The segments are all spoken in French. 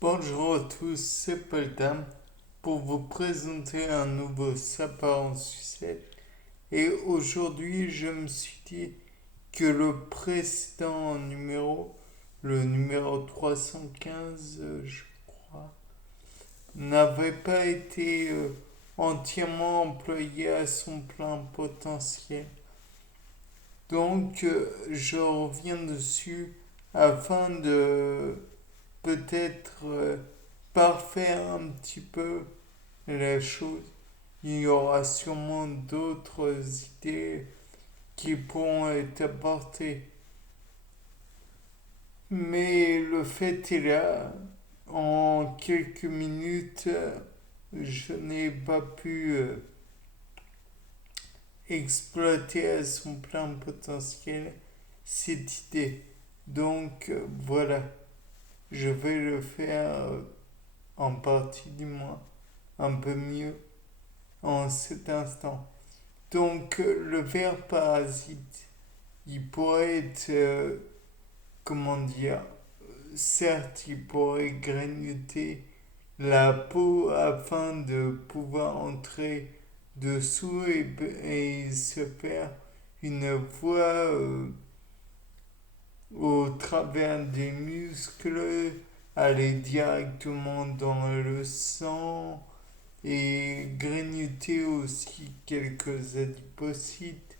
Bonjour à tous, c'est Paul pour vous présenter un nouveau sapin en sucette. Et aujourd'hui, je me suis dit que le précédent numéro, le numéro 315, je crois, n'avait pas été entièrement employé à son plein potentiel. Donc, je reviens dessus afin de peut-être parfaire un petit peu la chose. Il y aura sûrement d'autres idées qui pourront être apportées. Mais le fait est là, en quelques minutes, je n'ai pas pu exploiter à son plein potentiel cette idée. Donc voilà, je vais le faire en partie du moins un peu mieux en cet instant. Donc le ver parasite, il pourrait être, comment dire, certes il pourrait grignoter la peau afin de pouvoir entrer dessous et se faire une voie au travers des muscles, aller directement dans le sang et grignoter aussi quelques adipocytes.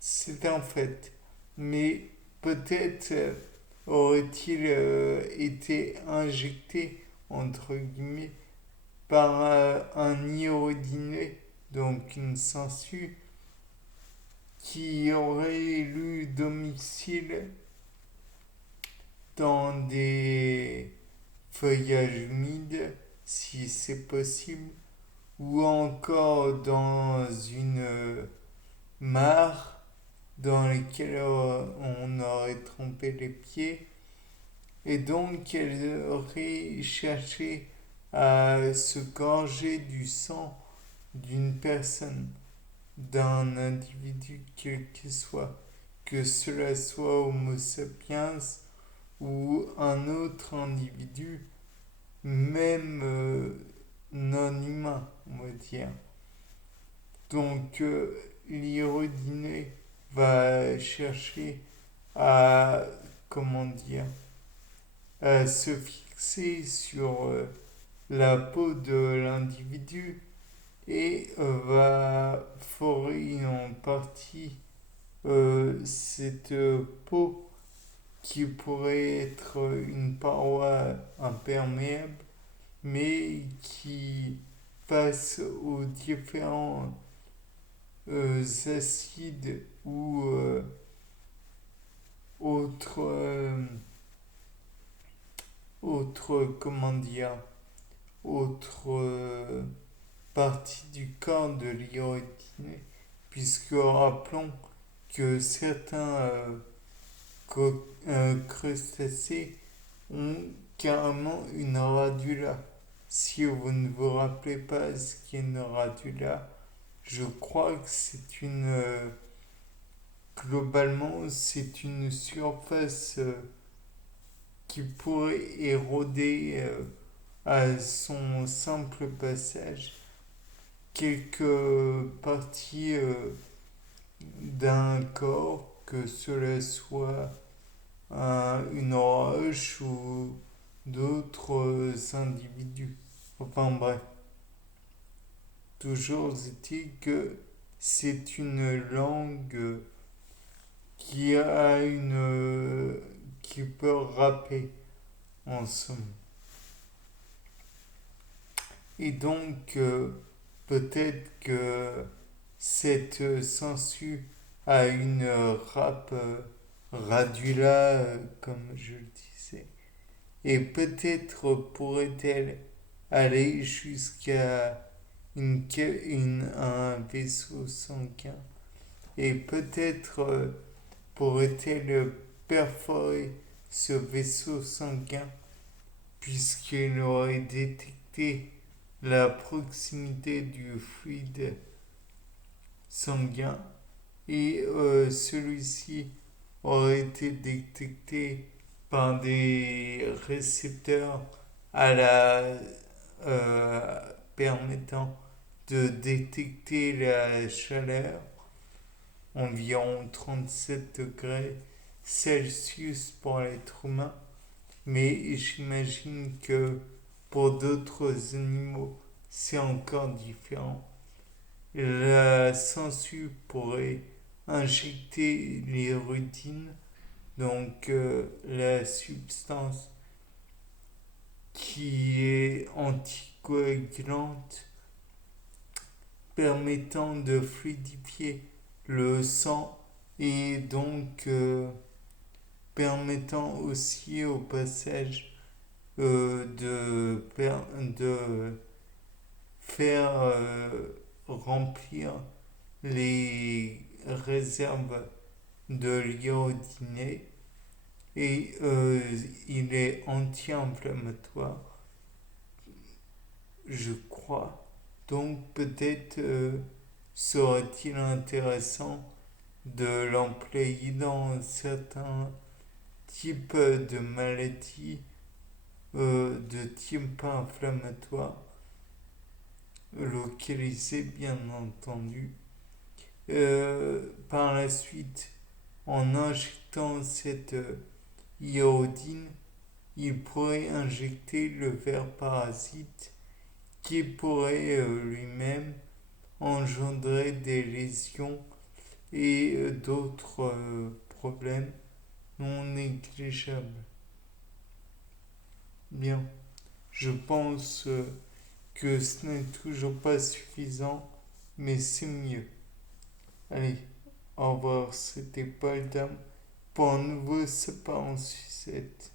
C'est un fait. Mais peut-être aurait-il été injecté, entre guillemets, par un iodiné, donc une sangsue, qui aurait élu domicile dans des feuillages humides, si c'est possible, ou encore dans une mare dans laquelle on aurait trempé les pieds. Et donc elle aurait cherché à se gorger du sang d'une personne, d'un individu quel qu'il soit, que cela soit Homo sapiens ou un autre individu, même non humain, on va dire. Donc l'irodiner va chercher à, comment dire, à se fixer sur la peau de l'individu et va forer en partie cette peau qui pourrait être une paroi imperméable, mais qui face aux différents acides ou autres, comment dire, autres parties du corps de l'iodine, puisque rappelons que certains crustacés ont carrément une radula. Si vous ne vous rappelez pas ce qu'est une radula, je crois que c'est une globalement c'est une surface qui pourrait éroder à son simple passage quelques parties d'un corps, que cela soit une roche ou d'autres individus. Enfin bref, toujours est-il que c'est une langue qui a qui peut rapper en somme. Et donc peut-être que cette sangsue a une râpe radula, comme je le disais. Et peut-être pourrait-elle aller jusqu'à un vaisseau sanguin. Et peut-être pourrait-elle perforer ce vaisseau sanguin puisqu'elle aurait détecté la proximité du fluide sanguin et celui-ci aurait été détecté par des récepteurs à la permettant de détecter la chaleur, environ 37 degrés Celsius pour l'être humain, mais j'imagine que pour d'autres animaux, c'est encore différent. La sangsue pourrait injecter l'irudine, donc la substance qui est anticoagulante, permettant de fluidifier le sang et donc permettant aussi au passage de faire remplir les réserves de l'iodine et il est anti-inflammatoire, je crois. Donc peut-être serait-il intéressant de l'employer dans certains types de maladies de type inflammatoire, localisées bien entendu. Par la suite, en injectant cette iodine, il pourrait injecter le ver parasite qui pourrait lui-même engendrer des lésions et d'autres problèmes non négligeables. Bien, je pense que ce n'est toujours pas suffisant, mais c'est mieux. Allez, au revoir, c'était Paul Dam pour un nouveau C'est pas en sucette.